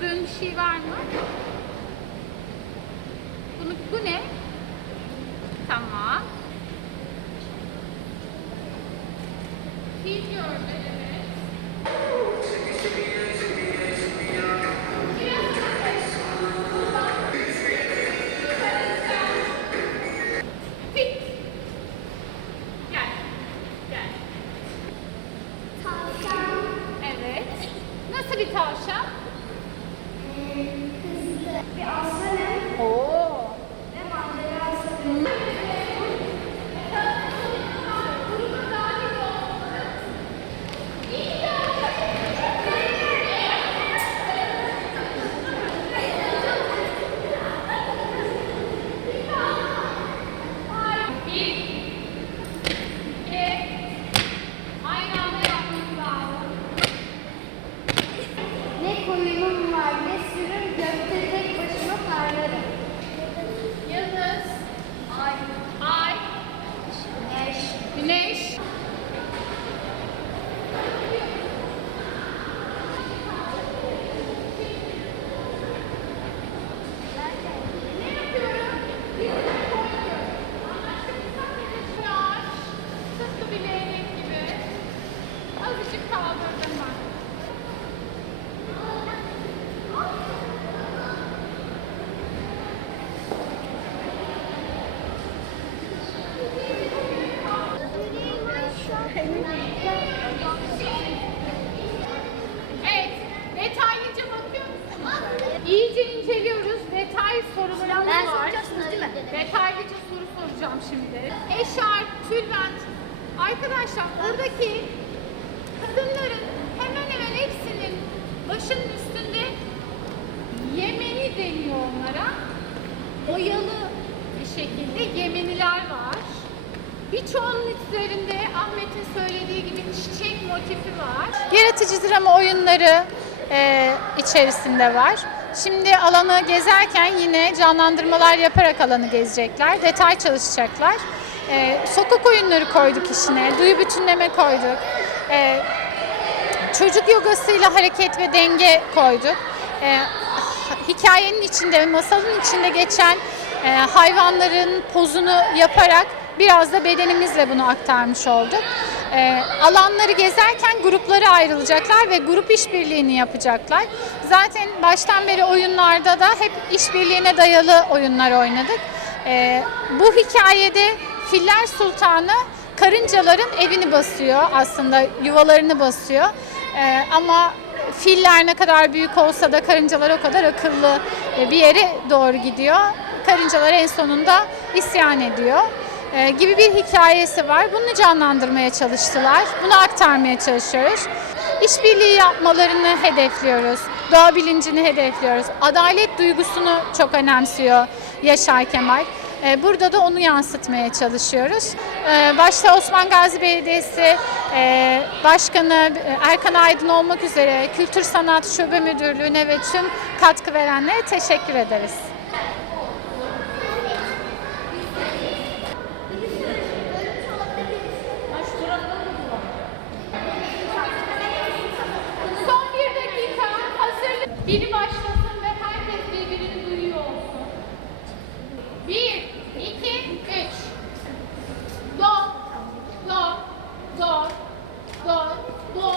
Gördüğün bir şey var mı? Bunu, bu ne? Tamam. Fil gördü, evet. Nasıl bir tavşan? 哦 Evet, detaylıca bakıyor musunuz? İyice inceliyoruz. Detay sorularımız Ben var. soracaksınız değil mi? Detaylıca soru soracağım şimdi. Eşarp, tülbent. Arkadaşlar buradaki kadınların hemen hemen hepsinin başının üstünde Yemeni deniyor onlara. Boyalı bir şekilde Yemeniler var. Birçoğunun üzerinde Ahmet'in söylediği gibi çiçek motifi var. Yaratıcı drama oyunları e, içerisinde var. Şimdi alanı gezerken yine canlandırmalar yaparak alanı gezecekler. Detay çalışacaklar. E, sokak oyunları koyduk işine. Duyu bütünleme koyduk. E, çocuk yogasıyla hareket ve denge koyduk. E, hikayenin içinde, masalın içinde geçen e, hayvanların pozunu yaparak biraz da bedenimizle bunu aktarmış olduk. E, alanları gezerken gruplara ayrılacaklar ve grup işbirliğini yapacaklar. Zaten baştan beri oyunlarda da hep işbirliğine dayalı oyunlar oynadık. E, bu hikayede Filler Sultanı karıncaların evini basıyor aslında yuvalarını basıyor. E, ama filler ne kadar büyük olsa da karıncalar o kadar akıllı e, bir yere doğru gidiyor. Karıncalar en sonunda isyan ediyor e, gibi bir hikayesi var. Bunu canlandırmaya çalıştılar. Bunu aktarmaya çalışıyoruz. İşbirliği yapmalarını hedefliyoruz. Doğa bilincini hedefliyoruz. Adalet duygusunu çok önemsiyor Yaşar Kemal. E, Burada da onu yansıtmaya çalışıyoruz. E, Başta Osman Gazi Belediyesi e, Başkanı e, Erkan Aydın olmak üzere Kültür Sanat Şube Müdürlüğü'ne ve tüm katkı verenlere teşekkür ederiz. Biri başlasın ve herkes birbirini duyuyor olsun. Bir, iki, üç. Do, do, do, do, do,